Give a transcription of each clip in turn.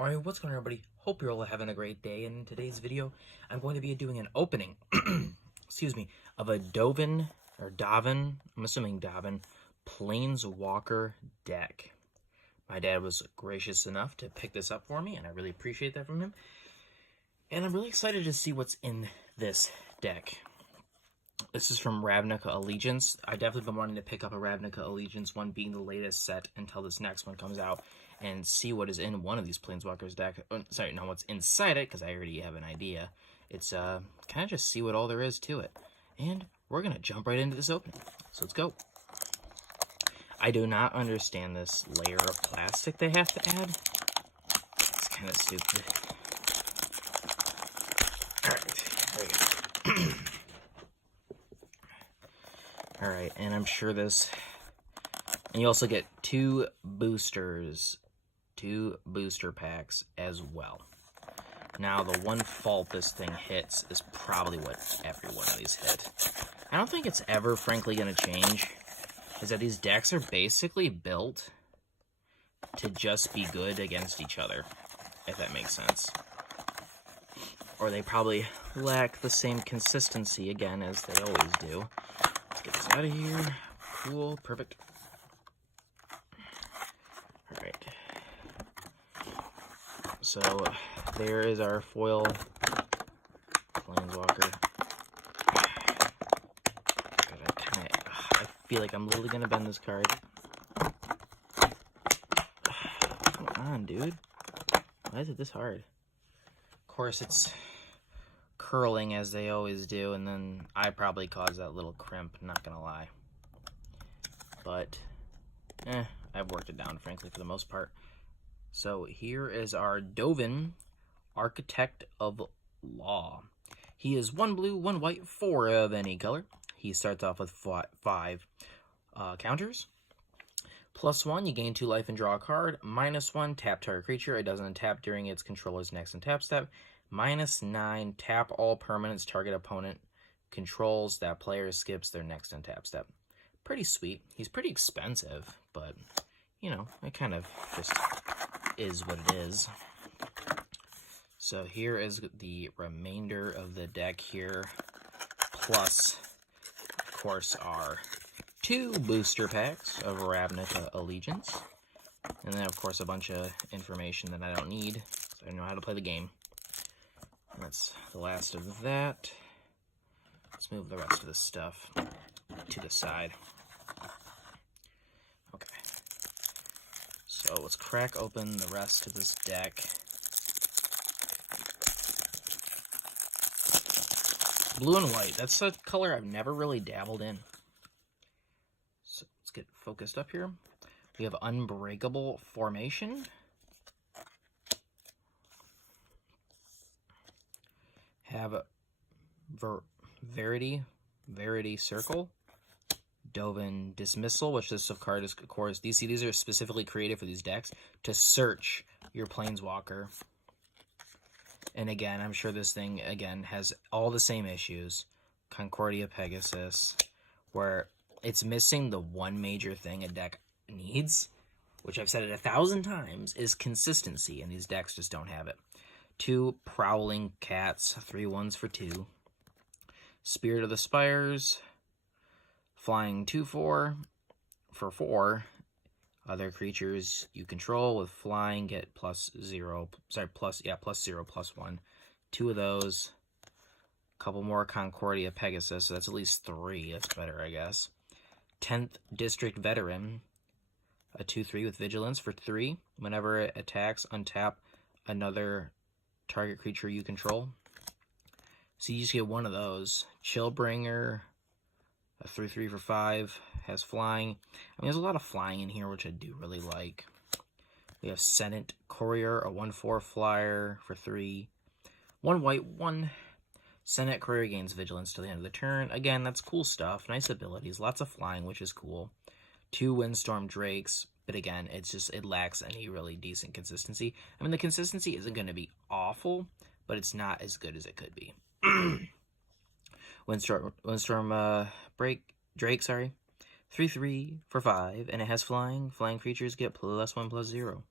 Alright, what's going on, everybody? Hope you're all having a great day. In today's video, I'm going to be doing an opening, excuse me, of a Davin, I'm assuming Davin, Planeswalker deck. My dad was gracious enough to pick this up for me, and I really appreciate that from him. And I'm really excited to see what's in this deck. This is from Ravnica Allegiance. I definitely been wanting to pick up a Ravnica Allegiance, one being the latest set, until this next one comes out, and see what is in one of these Planeswalkers deck. Sorry, not what's inside it, because I already have an idea. It's kind of just see what all there is to it. And we're going to jump right into this opening. So let's go. I do not understand this layer of plastic they have to add. It's kind of stupid. Alright, there we go. Alright, and I'm sure this... And you also get two booster packs as well. Now, the one fault this thing hits is probably what every one of these hit. I don't think it's ever, frankly, going to change. Is that these decks are basically built to just be good against each other, if that makes sense. Or they probably lack the same consistency, again, as they always do. Let's get this out of here. Cool, perfect. Alright. So, there is our foil Planeswalker. I feel like I'm literally going to bend this card. Come on, dude. Why is it this hard? Of course, it's curling as they always do, and then I probably caused that little crimp, not going to lie. But, I've worked it down, frankly, for the most part. So here is our Davin, Architect of Law. He is 1 blue, 1 white, 4 of any color. He starts off with 5 counters. +1, you gain 2 life and draw a card. -1, tap target creature. It doesn't tap during its controller's next untap step. -9, tap all permanents target opponent controls that player skips their next untap step. Pretty sweet. He's pretty expensive, but, you know, it kind of just is what it is. So here is the remainder of the deck here, plus, of course, our 2 booster packs of Ravnica Allegiance, and then, of course, a bunch of information that I don't need, so I know how to play the game. And that's the last of that. Let's move the rest of this stuff to the side. Okay. So let's crack open the rest of this deck. Blue and white. That's a color I've never really dabbled in. So let's get focused up here. We have Unbreakable Formation. Have Verity Circle. Davin Dismissal, which this card is, of course, these are specifically created for these decks to search your Planeswalker. And again, I'm sure this thing, again, has all the same issues. Concordia Pegasus, where it's missing the one major thing a deck needs, which I've said it 1,000 times, is consistency, and these decks just don't have it. 2 Prowling Cats, 3 ones for 2. Spirit of the Spires, flying 2/4 for 4. Other creatures you control with flying get +0, +1. 2 of those. A couple more Concordia Pegasus, so that's at least 3. That's better, I guess. 10th District Veteran, a 2/3 with Vigilance for 3. Whenever it attacks, untap another target creature you control. So you just get one of those. Chillbringer, a 3/3 for 5, has flying. I mean, there's a lot of flying in here, which I do really like. We have Senate Courier, a 1/4 flyer for 3. 1 white, 1. Senate Courier gains Vigilance till the end of the turn. Again, that's cool stuff. Nice abilities. Lots of flying, which is cool. 2 Windstorm Drakes. But again, it lacks any really decent consistency. I mean, the consistency isn't going to be awful, but it's not as good as it could be. Windstorm Drake, sorry. 3/3 for 5, and it has flying. Flying creatures get +1/+0.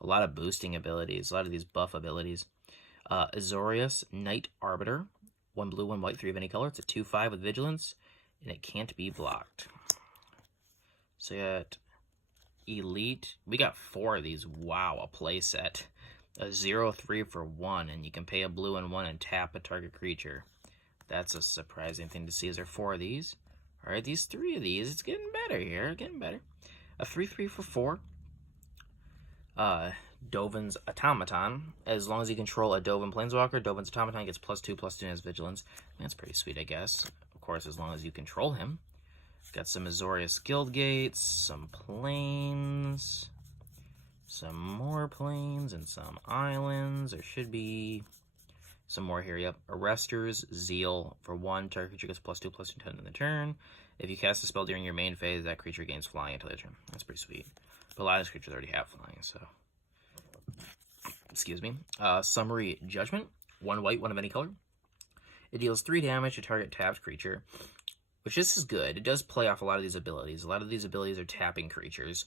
A lot of boosting abilities, a lot of these buff abilities. Azorius, Knight Arbiter. 1 blue, 1 white, 3 of any color. It's a 2/5 with vigilance, and it can't be blocked. So you got Elite. We got 4 of these. Wow, a play set. A 0/3 for 1, and you can pay a blue and 1 and tap a target creature. That's a surprising thing to see. Is there 4 of these? All right, these 3 of these. It's getting better here. Getting better. A 3/3 for 4. Dovin's Automaton. As long as you control a Dovin Planeswalker, Dovin's Automaton gets +2/+2 in his vigilance. That's pretty sweet, I guess. Of course, as long as you control him. Got some Azorius Guild Gates, some planes, some more planes, and some islands. There should be some more here. Yep. Arrester's Zeal for 1. Target creature gets +2/+2 in the turn. If you cast a spell during your main phase, that creature gains flying until their turn. That's pretty sweet. But a lot of these creatures already have flying, so. Excuse me. Summary Judgment. 1 white, 1 of any color. It deals 3 damage to target tapped creature, which this is good. It does play off a lot of these abilities. A lot of these abilities are tapping creatures.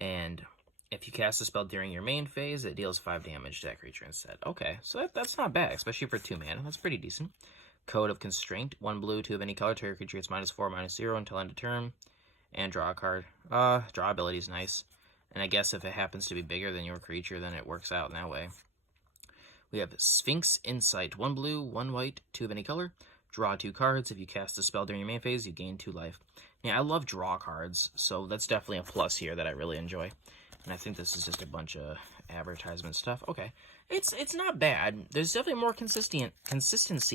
And if you cast a spell during your main phase, it deals 5 damage to that creature instead. Okay, so that's not bad, especially for 2 mana. That's pretty decent. Code of Constraint. 1 blue, 2 of any color. Target creature gets -4, -0 until end of turn. And draw a card. Draw ability is nice. And I guess if it happens to be bigger than your creature, then it works out in that way. We have Sphinx Insight. 1 blue, 1 white, 2 of any color. Draw 2 cards. If you cast a spell during your main phase, you gain 2 life. Yeah, I love draw cards, so that's definitely a plus here that I really enjoy. And I think this is just a bunch of advertisement stuff. Okay, it's not bad. There's definitely more consistency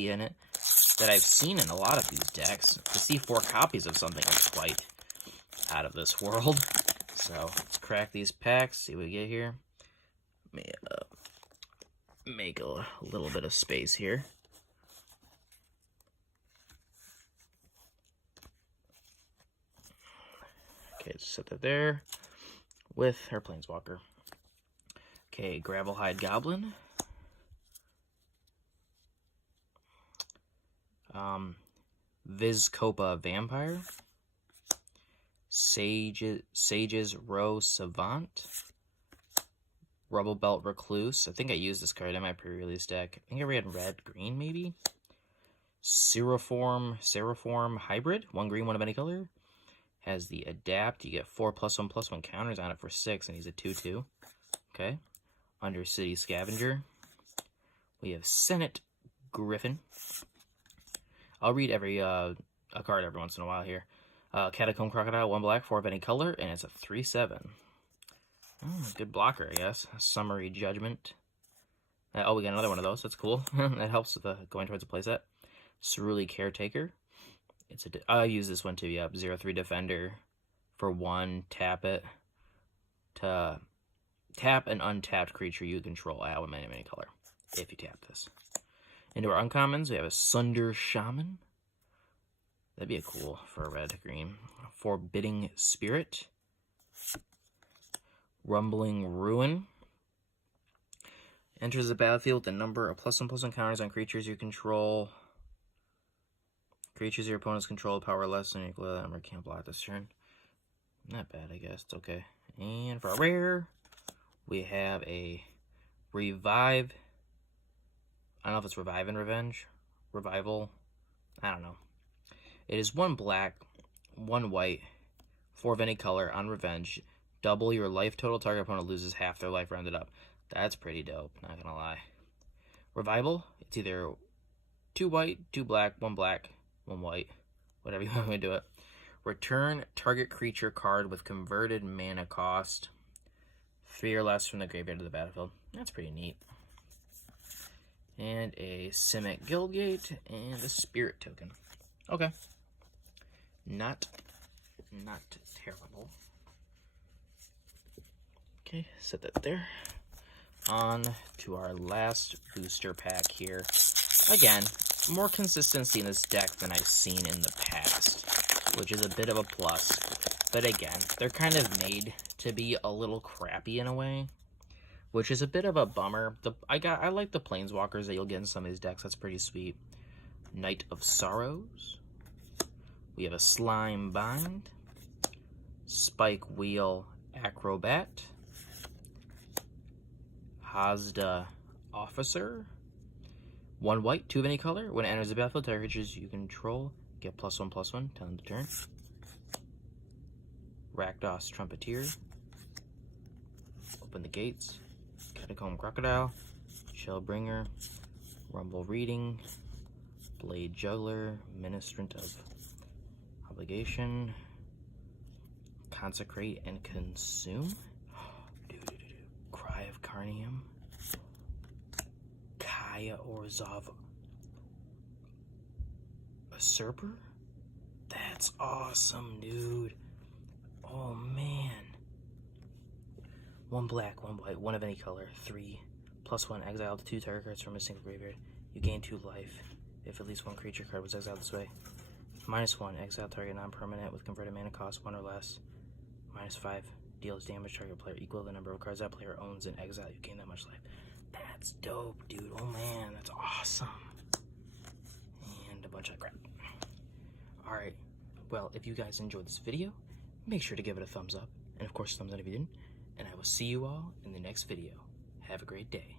in it that I've seen in a lot of these decks. To see 4 copies of something is quite out of this world. So let's crack these packs, see what we get here. Make a little bit of space here. Okay, just set that there with her Planeswalker. Okay, Gravelhide Goblin. Vizkopa Vampire. Sage's Row Savant. Rubble Belt Recluse. I think I used this card in my pre-release deck. I think I ran red-green, maybe? Seraform Hybrid. 1 green, 1 of any color. Has the Adapt. You get 4+1/+1 counters on it for 6, and he's a 2/2. Okay. Undercity Scavenger. We have Senate Griffin. I'll read a card every once in a while here. Catacomb Crocodile, 1 black, 4 of any color, and it's a 3/7. Good blocker, I guess. Summary Judgment. We got another one of those. That's cool. That helps with going towards a playset. Cerulean Caretaker. I use this one too. Yep. 0/3 Defender for 1. Tap it to tap an untapped creature you control. Add 1 mana of any color. If you tap this. Into our uncommons, we have a Sunder Shaman. That'd be cool for a red-green. Forbidding Spirit. Rumbling Ruin. Enters the battlefield with a number of +1/+1 counters on creatures you control. Creatures your opponents control power less than equal to them or can't block this turn. Not bad, I guess. It's okay. And for a rare, we have a Revive. I don't know if it's Revive and Revenge. Revival. I don't know. It is 1 black, 1 white, 4 of any color on Revenge. Double your life total. Target opponent loses half their life rounded up. That's pretty dope, not gonna lie. Revival, it's either 2 white, 2 black, 1 white, whatever you want me to do it. Return target creature card with converted mana cost. 3 or less from the graveyard to the battlefield. That's pretty neat. And a Simic Guildgate and a Spirit Token. Okay. Not terrible. Okay, set that there. On to our last booster pack here. Again, more consistency in this deck than I've seen in the past, which is a bit of a plus. But again, they're kind of made to be a little crappy in a way, which is a bit of a bummer. I like the Planeswalkers that you'll get in some of these decks. That's pretty sweet. Knight of Sorrows. We have a Slime Bind. Spike Wheel Acrobat. Hazda Officer. 1 white, 2 of any color. When it enters the battlefield, target creatures you control get +1/+1 till end of turn. Rakdos Trumpeteer. Open the Gates. Catacomb Crocodile. Shellbringer. Rumble Reading. Blade Juggler. Ministrant of Obligation. Consecrate and Consume. Cry of Carnium. Kaya Orzhov Usurper? That's awesome, dude. Oh, man. 1 black, 1 white, 1 of any color. 3. +1, exile 2 target cards from a single graveyard. You gain 2 life if at least 1 creature card was exiled this way. -1, exile target non-permanent with converted mana cost 1 or less. -5, deals damage target player equal to the number of cards that player owns in exile. You gain that much life. That's dope, dude. Oh man, that's awesome. And a bunch of crap. Alright, well, if you guys enjoyed this video, make sure to give it a thumbs up. And of course, thumbs up if you didn't. And I will see you all in the next video. Have a great day.